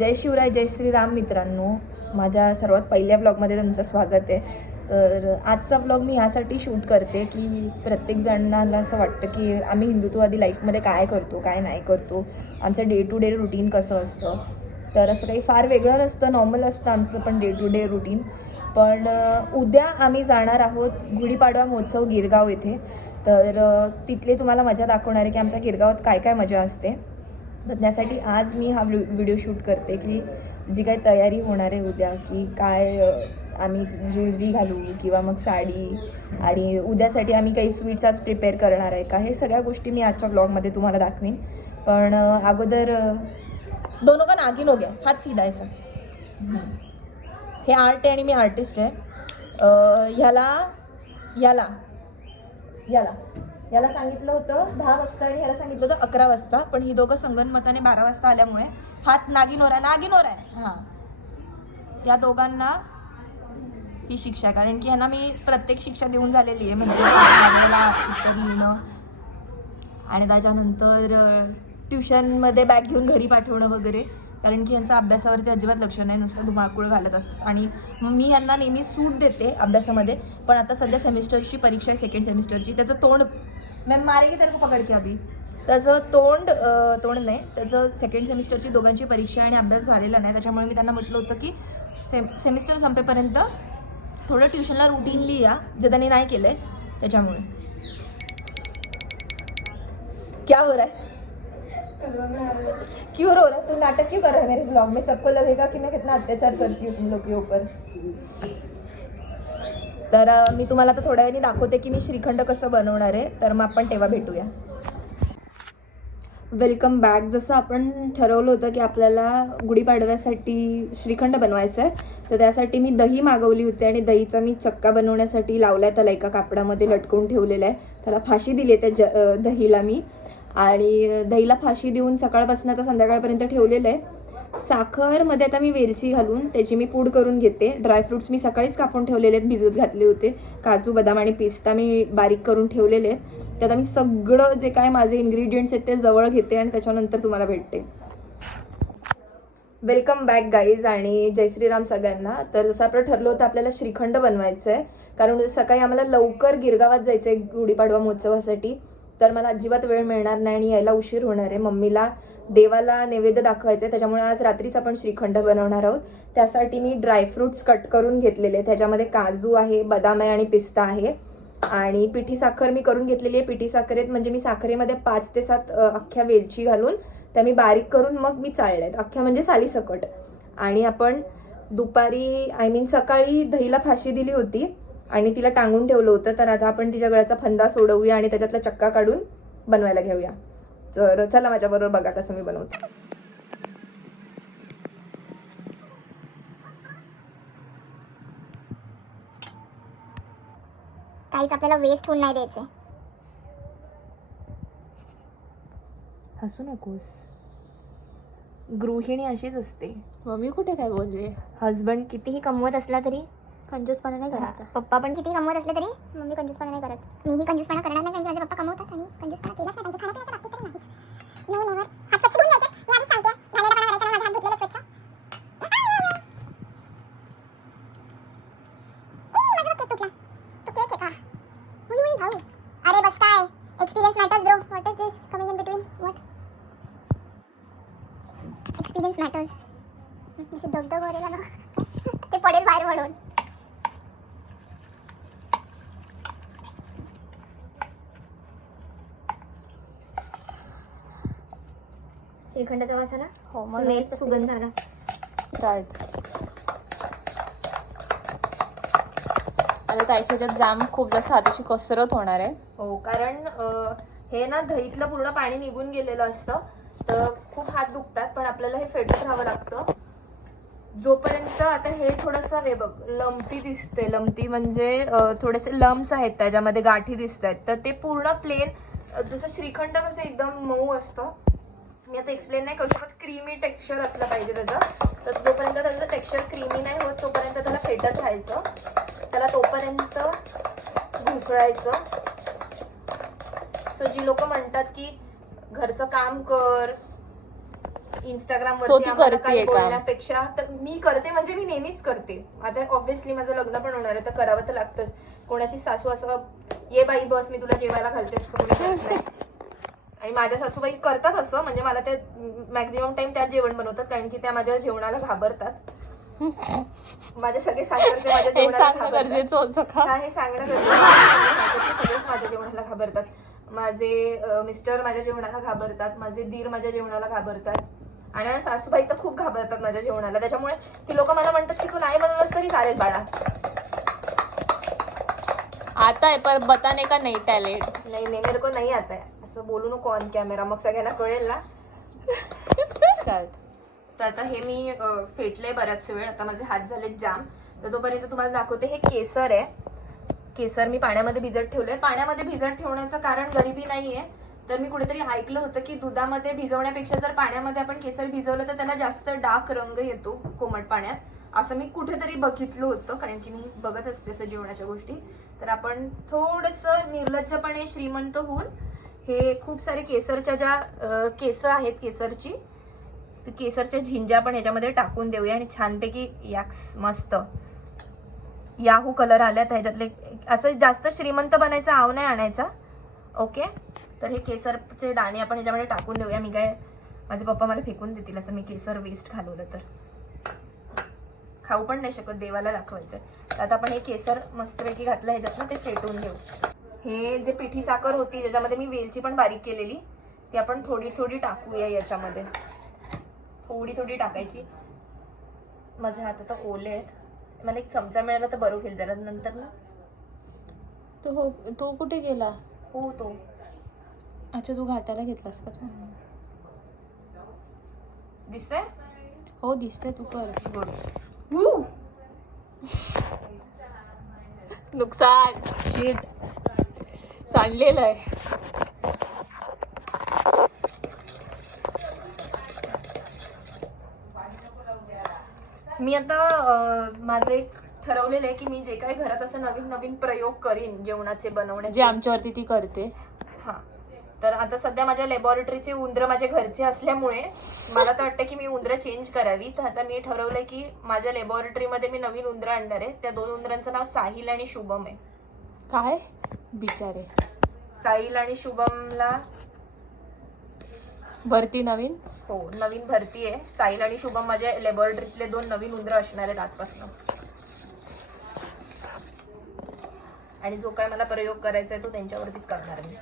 जय शिवराय, जय श्रीराम मित्रांनो. माझ्या सर्वात पहिल्या ब्लॉगमध्ये तुमचं स्वागत आहे. तर आजचा ब्लॉग मी ह्यासाठी शूट करते की प्रत्येक जणांना असं वाटतं की आम्ही हिंदुत्ववादी लाईफमध्ये काय करतो काय नाही करतो, आमचं डे टू डे रुटीन कसं असतं. तर असं काही फार वेगळं नसतं, नॉर्मल असतं आमचं पण डे टू डे रुटीन. पण उद्या आम्ही जाणार आहोत गुढीपाडवा महोत्सव गिरगाव येथे. तर तिथले तुम्हाला मजा दाखवणार आहे की आमच्या गिरगावात काय काय मजा असते. तर त्यासाठी आज मी हा व्हिडिओ शूट करते की जी काही तयारी होणार आहे उद्या, की काय आम्ही ज्वेलरी घालू किंवा मग साडी, आणि उद्यासाठी आम्ही काही स्वीट्स आज प्रिपेअर करणार आहे का, हे सगळ्या गोष्टी मी आजच्या ब्लॉगमध्ये तुम्हाला दाखवीन. पण अगोदर दोनों का नागिन हो गया, हात सीधा ऐसा. हे आर्ट आहे आणि मी आर्टिस्ट आहे. ह्याला याला याला याला सांगितलं होतं 10 वाजता आणि ह्याला सांगितलं होतं 11 वाजता, पण ही दोघं संगनमताने 12 वाजता आल्यामुळे हात नागिन हो रहा है. हां, या दोघांना ही शिक्षा आहे, कारण की ह्यांना मी प्रत्येक शिक्षा देऊन झालेली आहे. म्हणजे उत्तर लिहिणं आणि त्याच्यानंतर ट्युशनमध्ये बॅग घेऊन घरी पाठवणं वगैरे, कारण की यांचा अभ्यासावरती अजिबात लक्ष नाही, नुसतं धुमाकूळ घालत असतात. आणि मी यांना नेहमी सूट देते अभ्यासामध्ये, पण आता सध्या सेमिस्टरची परीक्षा आहे, सेकंड सेमिस्टरची. त्याचं तोंड मॅम मारेगी तेरे को पकड के अभी. त्याचं तोंड नाही, त्याचं सेकंड सेमिस्टरची दोघांची परीक्षा आणि अभ्यास झालेला नाही. त्याच्यामुळे मी त्यांना म्हटलं होतं की सेमिस्टर संपेपर्यंत थोडं ट्युशनला रुटीनली या, जे त्यांनी नाही केलं आहे. त्याच्यामुळे क्या हो रहा है, क्यों रो रहा है, तुम नाटक क्यों कर रहे हो मेरे ब्लॉग में, सबको लगेगा कि मैं कितना अत्याचार करती हूँ तुम लोग के ऊपर. तर मी तुम्हाला आता थोड्या वेळाने दाखवते की मी श्रीखंड कसं बनवणार आहे. तर मग आपण तेव्हा भेटूया. Welcome back. जसं आपण ठरवलं होतं की आपल्याला गुढीपाडव्यासाठी श्रीखंड बनवायचं आहे, तर त्यासाठी मी दही मागवली होती आणि दहीचा मी चक्का बनवण्यासाठी लावला आहे. त्याला एका कापडामध्ये लटकवून ठेवलेलं आहे. त्याला फाशी दिली आहे त्या दहीला मी, आणि दहीला फाशी देऊन सकाळपासून आता संध्याकाळपर्यंत ठेवलेलं आहे. साखरमध्ये आता मी वेलची घालून त्याची मी पूड करून घेते. ड्रायफ्रूट्स मी सकाळीच कापून ठेवलेले आहेत, भिजत घातले होते. काजू, बदाम आणि पिस्ता मी बारीक करून ठेवलेले आहेत. त्यात मी सगळं जे काय माझे इन्ग्रेडियंट्स आहेत ते जवळ घेते आणि त्याच्यानंतर तुम्हाला भेटते. वेलकम बॅक गाईज आणि जय श्रीराम सगळ्यांना. तर जसं आपलं ठरलं होतं आपल्याला श्रीखंड बनवायचं आहे, कारण सकाळी आम्हाला लवकर गिरगावात जायचं आहे गुढीपाडवा महोत्सवासाठी. तर मला अजिबात वेळ मिळणार नाही आणि यायला उशीर होणार आहे. मम्मीला देवाला नैवेद्य दाखवायचं आहे, त्याच्यामुळे आज रात्रीच आपण श्रीखंड बनवणार आहोत. त्यासाठी मी ड्रायफ्रूट्स कट करून घेतलेले आहेत. त्याच्यामध्ये काजू आहे, बदाम आहे आणि पिस्ता आहे. आणि पिठी साखर मी करून घेतलेली आहे. पिठी साखरेत म्हणजे मी साखरेमध्ये 5 ते 7 अख्ख्या वेलची घालून त्या मी बारीक करून मग मी चाळल्या आहेत, अख्ख्या म्हणजे सालीसकट. आणि आपण दुपारी सकाळी दहीला फाशी दिली होती आणि तिला टांगून ठेवलं होतं. तर आता आपण तिच्या गळ्याचा फंदा सोडवूया आणि त्याच्यातला चक्का काढून बनवायला घेऊया. तर चला माझ्याबरोबर बघा कसं मी बनवते. काहीच आपल्याला वेस्ट होऊन नाही द्यायचं. हसू नकोस, गृहिणी अशीच असते. मम्मी कुठे काय बोलली? हजबंड कितीही कमवत असला तरी, कंजूसपणा नाही करायचा. पप्पा पण किती कमवत असले तरी मम्मी कंजूसपणा नाही करत. मीही कंजूसपणा करणार नाही, कारण की माझे पप्पा कमवतात आणि कंजूसपणा केलाच नाही पाहिजे. खाण्यापिण्याच्या बाबतीत तरी नाहीच. No never. हात स्वच्छ धुवून घ्यायचे. मी आधी सांगते, घाणेरडेपणा करायचा नाही. माझा हात धुतलेले स्वच्छ. माझा केक तुटला. तो केक आहे का? उई खाऊ. अरे बस काय, experience matters bro. What is this coming in between? What experience matters. जसे दगदग वगैरे ना ते पडेल बाहेर म्हणून. श्रीखंडाचा वास आला. हो, स्मेल सुगंध आला. स्टार्ट. आता ताईच्या ह्याच्यात जाम खूप जास्त हाताची कसरत होणार आहे. हो, कारण हे ना दहीतलं पूर्ण पाणी निघून गेलेलं असतं, तर खूप हात दुखतात. पण आपल्याला हे फेटत राहावं लागतं जोपर्यंत. आता हे थोडंसं हे बघ लंपी दिसते. लंपी म्हणजे थोडेसे लम्स आहेत, त्याच्यामध्ये गाठी दिसत आहेत. तर ते पूर्ण प्लेन, जसं श्रीखंड कसं एकदम मऊ असतं, मी आता एक्सप्लेन नाही करू शकत. क्रीमी टेक्स्चर असलं पाहिजे त्याचं. तर जोपर्यंत त्याचं टेक्स्चर क्रीमी नाही होत तोपर्यंत त्याला फेटत राहायचं. त्याला तोपर्यंत घुसळायचं. सो जी लोक म्हणतात की घरचं काम कर, इंस्टाग्राम स्वतः वरती करतेय काही काम. बोलण्यापेक्षा तर मी करते, म्हणजे मी नेहमीच करते. आता ऑब्व्हियसली माझं लग्न पण होणार आहे तर करावं तर लागतंच. कोणाची सासू असं ये बाई बस मी तुला जेवायला घालतेस का कोणी करत नाही. आणि माझ्या सासूबाई करतात असं, म्हणजे मला ते मॅक्झिमम टाइम त्यात जेवण बनवतात, कारण की त्या माझ्या जेवणाला घाबरतात. माझे सगळे सासरचे माझ्या हे जेवणाला सांगणं घाबरतात. गरजेचं होतं का? हा, हे सांगणं गरजेचं आहे. सासरचे सगळेच माझ्या जेवणाला घाबरतात. माझे मिस्टर माझ्या जेवणाला घाबरतात, माझे दीर माझ्या जेवणाला घाबरतात, आणि माझ्या सासूबाई तर खूप घाबरतात माझ्या जेवणाला. त्याच्यामुळे ती लोक मला म्हणतात की तू नाही बनवलंस तरी चालेल बाळा. आता है पर बताने का नहीं टैलेंट. नाही नाही, मेरे को नाही आता है असं बोलू नको ऑन कॅमेरा, मग सगळ्यांना कळेल ना. स्टार्ट. तर आता हे मी फेटलंय बराच वेळ, आता माझे हात झालेत जाम. तर तोपर्यंत तुम्हाला दाखवते. हे केसर आहे. केसर मी पाण्यामध्ये भिजत ठेवलंय. पाण्यामध्ये भिजत ठेवण्याचं कारण गरिबी नाहीये, तर मी कुठेतरी ऐकलं होतं की दुधामध्ये भिजवण्यापेक्षा जर पाण्यामध्ये आपण केसर भिजवलं तर त्याला जास्त डार्क रंग येतो कोमट पाण्यात, असं मी कुठेतरी बघितलं होतं. कारण की मी बघत असते असं जेवणाच्या गोष्टी. तर आपण थोडंसं निर्लज्जपणे श्रीमंत होऊन हे खूप सारे केसरच्या ज्या केस आहेत केसरची, केसरच्या झिंज्या आपण ह्याच्यामध्ये टाकून देऊया आणि छानपैकी याक्स मस्त याहू कलर आल्या. ह्याच्यातले असं जास्त श्रीमंत बनायचा आव नाही आणायचा. ओके, तर हे केसरचे दाणे आपण ह्याच्यामध्ये टाकून देऊया. मी काय, माझे पप्पा मला फेकून देतील असं मी केसर वेस्ट घालवलं तर. खाऊ पण नाही शकत, देवाला दाखवायचंय. तर आता आपण हे केसर मस्तपैकी घातलं ह्याच्यातनं, ते फेटून घेऊ. हे जे पिठी साखर होती ज्याच्यामध्ये मी वेलची पण बारीक केलेली, ती आपण थोडी थोडी टाकूया याच्यामध्ये. थोडी थोडी टाकायची. माझे हात आता ओले आहेत, मला एक चमचा मिळाला तर बरं होईल जरा नंतर ना. तो कुठे गेला? हो तो. अच्छा, तू घाटायला घेतलास का? तू दिसतंय? हो दिसतंय, तू कर. गुड. नुकसान शीट सांडलेलं आहे. मी आता माझं एक ठरवलेलं आहे की मी जे काही घरात असं नवीन नवीन प्रयोग करीन जेवणाचे जे बनवण्याचे. आमच्यावरती ती करते. हा, तर आता सध्या माझ्या लॅबोरेटरीचे उंदरं माझ्या घरचे असल्यामुळे मला तर वाटतं की मी उंदरं चेंज करावी. तर आता मी ठरवलंय की माझ्या लॅबोरेटरीमध्ये मी नवीन उंदरं आणणार आहे. त्या 2 उंदरांचं नाव साहिल आणि शुभम आहे. काय बिचारे. साहिल आणि शुभमला भरती नवीन. हो, नवीन भरती आहे. साहिल आणि शुभम माझ्या लॅबोरेटरीतले 2 नवीन उंदरं असणार आहेत आजपासून. आणि जो काय मला प्रयोग करायचा आहे तो त्यांच्यावरतीच करणार मी.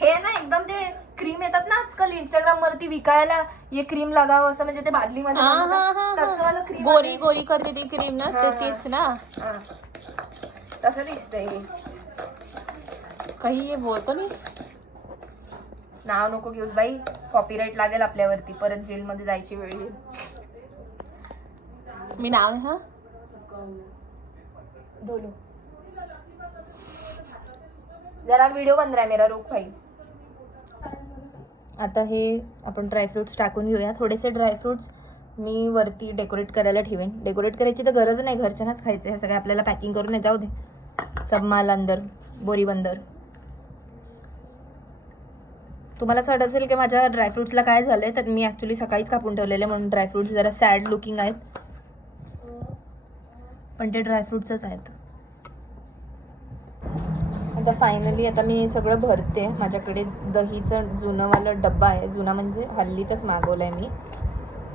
हे ना एकदम ते क्रीम येतात ना आजकाल इंस्टाग्राम वरती विकायला, ये क्रीम लगाव असं, म्हणजे ते बादलीमध्ये बनवतात. तसं वाला क्रीम गोरी गोरी करते ती क्रीम ना, ते तीच ना. तसं दिसतंय हे. काही हे बोलतो नाही. नाव नको घेऊस बाई, कॉपीराईट लागेल आपल्यावरती, परत जेलमध्ये जायची वेळ येईल. मी नाव नाही. हा धोलो जरा व्हिडिओ बंद रहा है मेरा, रोक भाई. आता हे आपण ड्रायफ्रुट्स टाकून घेऊया. थोडेसे ड्रायफ्रुट्स मी वरती डेकोरेट करायला ठेवेन. डेकोरेट करायची तर गरज नाही, घरच्यांनाच खायचं हे सगळं. आपल्याला पॅकिंग करून जाऊ दे. सब माल अंदर, बोरी बंदर. तुम्हाला असं वाटत असेल की माझ्या ड्रायफ्रुट्सला काय झालंय, तर मी ऍक्च्युली सकाळीच कापून ठेवलेले म्हणून ड्रायफ्रुट्स जरा सॅड लुकिंग आहेत, पण ते ड्रायफ्रुट्सच आहेत. आता फायनली आता मी सगळं भरते. माझ्याकडे दहीचं जुनंवालं डब्बा आहे. जुना म्हणजे हल्लीतच मागवलंय मी.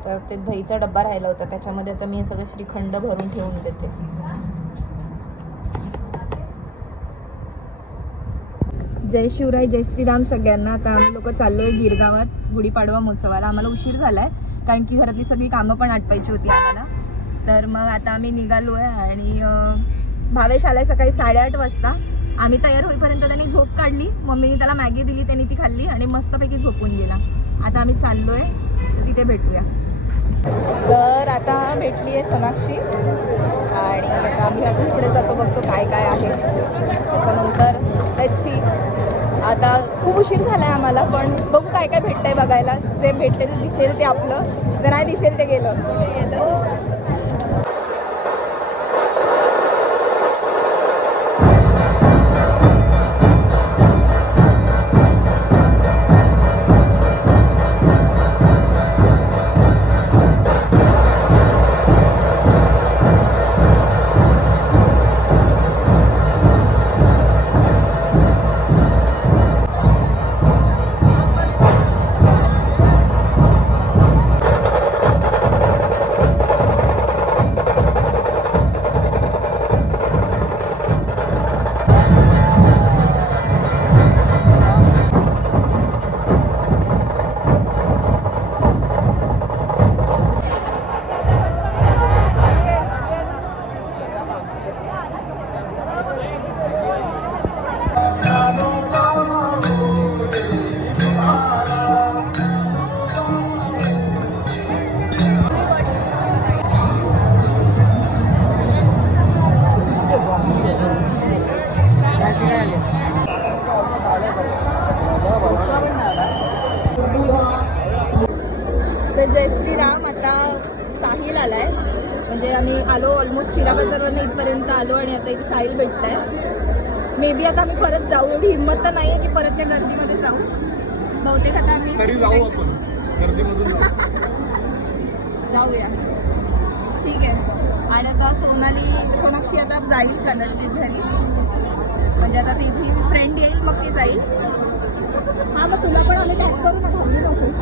तर ते दहीचा डब्बा राहिला होता, त्याच्यामध्ये आता मी हे सगळं श्रीखंड भरून ठेवून देते. जय शिवराय, जय श्रीराम सगळ्यांना. आता आम्ही लोक चाललोय गिरगावात गुढीपाडवा महोत्सवाला. आम्हाला उशीर झालाय कारण की घरातली सगळी कामं पण आटपायची होती आम्हाला. तर मग आता आम्ही निघालोय आणि भावेश आलाय सकाळी 8:30 वाजता. आम्ही तयार होईपर्यंत त्यांनी झोप काढली. मम्मीने त्याला मॅगी दिली, त्यांनी ती खाल्ली आणि मस्तपैकी झोपून गेला. आता आम्ही चाललोय, तर तिथे भेटूया. तर आता भेटली आहे सोनाक्षी आणि आता आम्ही अजून पुढे जातो, बघतो काय काय आहे त्याच्यानंतर. Let's see. आता खूप उशीर झाला आहे आम्हाला, पण बघू काय काय भेटतंय बघायला. जे भेटते दिसेल ते आपलं, जर नाही दिसेल ते गेलं. जय श्रीराम. आता साहिल आलाय, म्हणजे आम्ही आलो ऑलमोस्ट चिरा बाजारवरून इथपर्यंत आलो आणि आता इथे साहिल भेटताय. मे बी आता आम्ही परत जाऊ, एवढी हिंमत तर नाही आहे की परत त्या गर्दीमध्ये जाऊ. बहुतेक आता आम्ही गर्दीमधून जाऊया. ठीक आहे. आणि आता सोनाक्षी आता जाईल कदाचित घरी, म्हणजे आता तिची फ्रेंड येईल मग ती जाईल. हा मग तुला पण आले टॅग करू ना, घालू नकोस.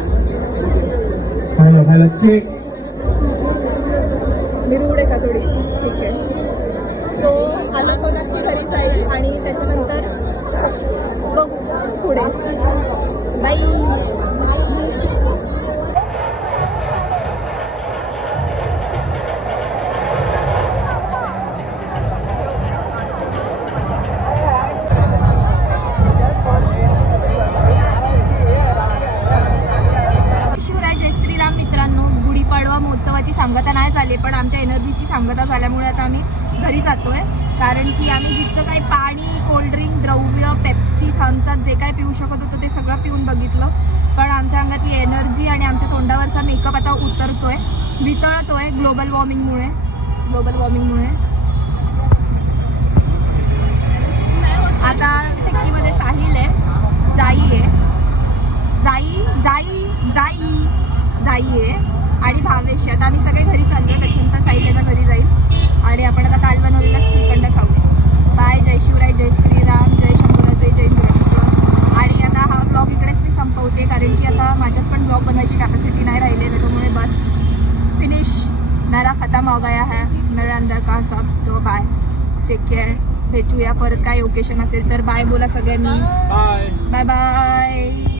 मी रूढ आहे का थोडी? ठीक आहे. सो आता सोनाक्षी घरी जाईल आणि त्याच्यानंतर बघू पुढे. बाई. गुढीपाडवा महोत्सवाची सांगता नाही झाली, पण आमच्या एनर्जीची सांगता झाल्यामुळे आता आम्ही घरी जातोय. कारण की आम्ही जितकं काही पाणी, कोल्ड्रिंक, द्रव्य, पेप्सी, थम्सअप जे काय पिऊ शकत होतो ते सगळं पिऊन बघितलं, पण आमच्या अंगातली एनर्जी आणि आमच्या तोंडावरचा मेकअप आता उतरतोय, वितळतोय ग्लोबल वॉर्मिंगमुळे. आता टॅक्सीमध्ये साहिल आहे, जाई आहे आणि भावेश आहे. आता आम्ही सगळे घरी चाललो, त्याच्यानंतर साई त्याच्या घरी जाईल आणि आपण आता काल बनवलेला श्रीखंड खाऊया. बाय. जय शिवराय, जय श्रीराम, जय शंभूराजे, जय इंद्रशुक्र. आणि आता हा ब्लॉग इकडेच मी संपवते, कारण की आता माझ्यात पण ब्लॉग बनवायची कॅपॅसिटी नाही राहिली, त्याच्यामुळे बस फिनिश, मेरा खतम हो गया है मेरे अंदर का सब. तो बाय, टेक केअर. भेटूया परत काय ओकेशन असेल तर. बाय बोला सगळ्यांनी. Bye bye.